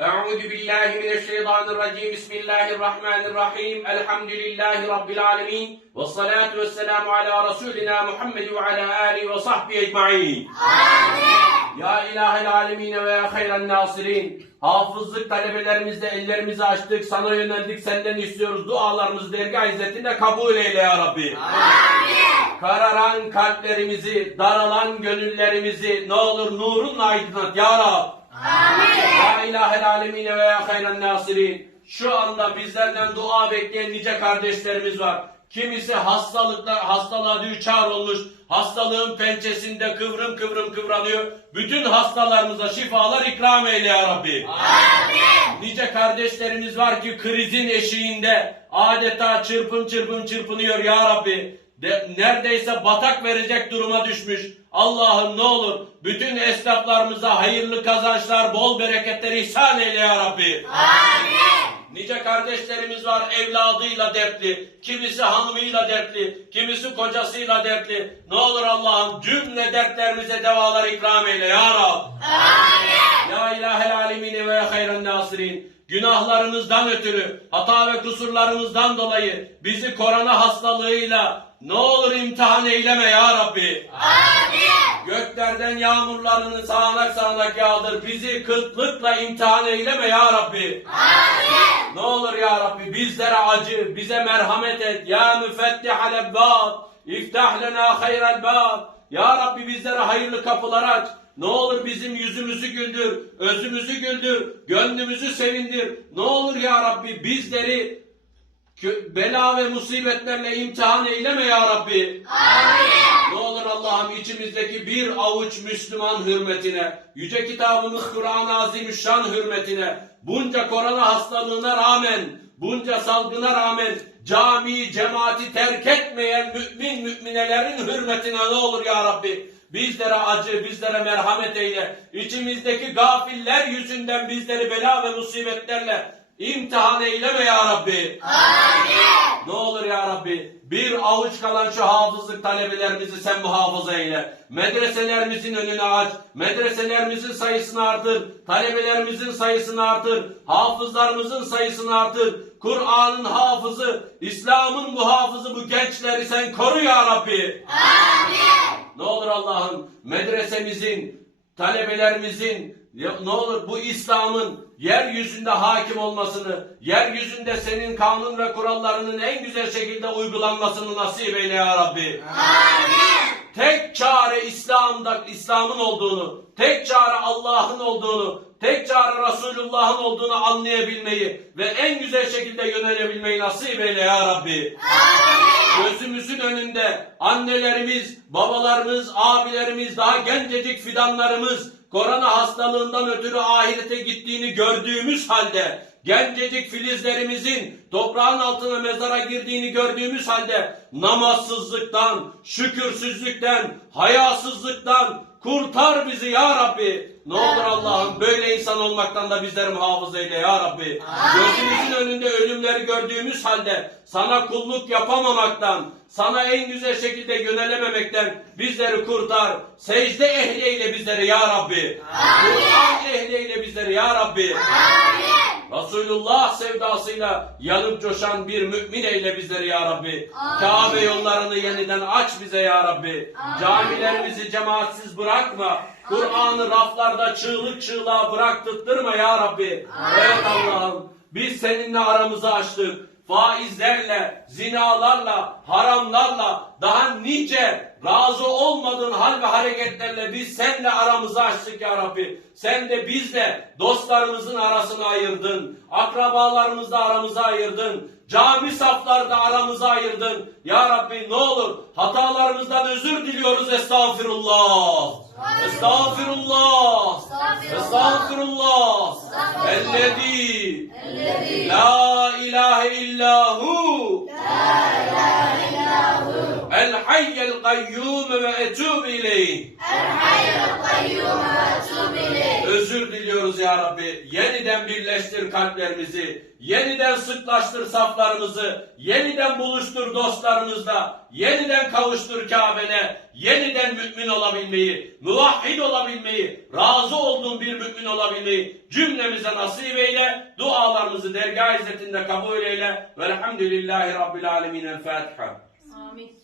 Euzu billahi mineşşeytanirracim. Bismillahirrahmanirrahim. Elhamdülillahi rabbil alamin. Ve salatu vesselamu ala rasulina Muhammed ve ala ali ve sahbi ecmaîn. Amin. Ya ilahel alemin ve ya hayren nasirin. Hafızlık talebelerimizle ellerimizi açtık, sana yöneldik, senden istiyoruz. Dualarımızı dergah izzetinde kabul eyle ya Rabbi. Amin. Kararan kalplerimizi, daralan gönüllerimizi ne olur nurunla aydınlat ya Rabbi. Rab. Ya ilahel alemine ve ya hayran nasirin. Şu anda bizlerden dua bekleyen nice kardeşlerimiz var. Kimisi hastalıkta, hastalığa düçar olmuş, hastalığın pençesinde kıvrım kıvrım kıvranıyor. Bütün hastalarımıza şifalar ikram eyle ya Rabbi. Nice kardeşlerimiz var ki krizin eşiğinde adeta çırpın çırpın çırpınıyor ya Rabbi. De, neredeyse batak verecek duruma düşmüş. Allah'ım ne olur bütün esnaflarımıza hayırlı kazançlar, bol bereketler ihsan eyle ya Rabbi. Nice kardeşlerimiz var evladıyla dertli, kimisi hanımıyla dertli, kimisi kocasıyla dertli. Ne olur Allah'ım cümle dertlerimize devalar ikram eyle ya Rab. Ya ilahel alemine ve hayran nasirin. Günahlarımızdan ötürü, hata ve kusurlarımızdan dolayı bizi korona hastalığıyla ne olur imtihan eyleme ya Rabbi. Göklerden yağmurlarını sağanak sağanak yağdır. Bizi kıtlıkla imtihan eyleme ya Rabbi. Ne olur ya Rabbi bizlere acı, bize merhamet et. Ya müfettihal ebbab, iftah lena hayral bab. Ya Rabbi bizlere hayırlı kapılar aç. Ne olur bizim yüzümüzü güldür, özümüzü güldür, gönlümüzü sevindir. Ne olur ya Rabbi bizleri bela ve musibetlerle imtihan eyleme ya Rabbi. Ne olur Allah'ım içimizdeki bir avuç Müslüman hürmetine, yüce kitabımız Kur'an-ı Azimüşşan hürmetine, bunca korona hastalığına rağmen, bunca salgına rağmen camiyi, cemaati terk etmeyen mümin müminelerin hürmetine ne olur ya Rabbi. Bizlere acı, bizlere merhamet eyle. İçimizdeki gafiller yüzünden bizleri bela ve musibetlerle imtihan eyleme ya Rabbi. Ne olur ya Rabbi bir avuç kalan şu hafızlık talebelerimizi sen muhafaza eyle. Medreselerimizin önünü aç. Medreselerimizin sayısını artır. Talebelerimizin sayısını artır. Hafızlarımızın sayısını artır. Kur'an'ın hafızı, İslam'ın muhafızı bu gençleri sen koru ya Rabbi. Ne olur Allah'ım medresemizin, talebelerimizin ne olur bu İslam'ın yeryüzünde hakim olmasını, yeryüzünde senin kanun ve kurallarının en güzel şekilde uygulanmasını nasip eyle ya Rabbi. Tek çare İslam'da İslam'ın olduğunu, tek çare Allah'ın olduğunu, tek çare Resulullah'ın olduğunu anlayabilmeyi ve en güzel şekilde yönelebilmeyi nasip eyle ya Rabbi. Gözümüzün önünde annelerimiz, babalarımız, abilerimiz, daha gencecik fidanlarımız korona hastalığından ötürü ahirete gittiğini gördüğümüz halde gencecik filizlerimizin toprağın altına mezara girdiğini gördüğümüz halde namazsızlıktan, şükürsüzlükten, hayasızlıktan kurtar bizi ya Rabbi. Ne olur Allah'ım böyle insan olmaktan da bizleri muhafaza eyle ya Rabbi. Gözümüzün önünde ölümleri gördüğümüz halde sana kulluk yapamamaktan, sana en güzel şekilde yönelememekten bizleri kurtar. Secde ehliyle bizleri ya Rabbi. Kur'an ehliyle bizleri ya Rabbi. Resulullah sevdasıyla yanıp coşan bir mümin eyle bizleri ya Rabbi. Kabe yollarını yeniden aç bize ya Rabbi. Camilerimizi cemaatsiz bırakma. Kur'an'ı raflarda çığlık çığlığa bıraktırtma ya Rabbi. Evet Allah'ım biz seninle aramızı açtık. Faizlerle, zinalarla, haramlarla, daha nice razı olmadığın hal ve hareketlerle biz seninle aramızı açtık ya Rabbi. Sen de bizle dostlarımızın arasını ayırdın. Akrabalarımızla aramızı ayırdın. Cami saflarda aramızı ayırdın. Ya Rabbi ne olur hatalarımızdan özür diliyoruz estağfirullah. Estağfirullah. Estağfirullah. Ellezî La hayyel kayyum ve etûb ileyh. Özür diliyoruz ya Rabbi. Yeniden birleştir kalplerimizi. Yeniden sıklaştır saflarımızı. Yeniden buluştur dostlarımızla. Yeniden kavuştur Kabe'ne. Yeniden mümin olabilmeyi, muvahhid olabilmeyi, razı olduğun bir mümin olabilmeyi cümlemize nasip eyle. Dualarımızı dergah izzetinde kabul eyle. Velhamdülillahi Rabbil Alemin. El Fatiha. Amin.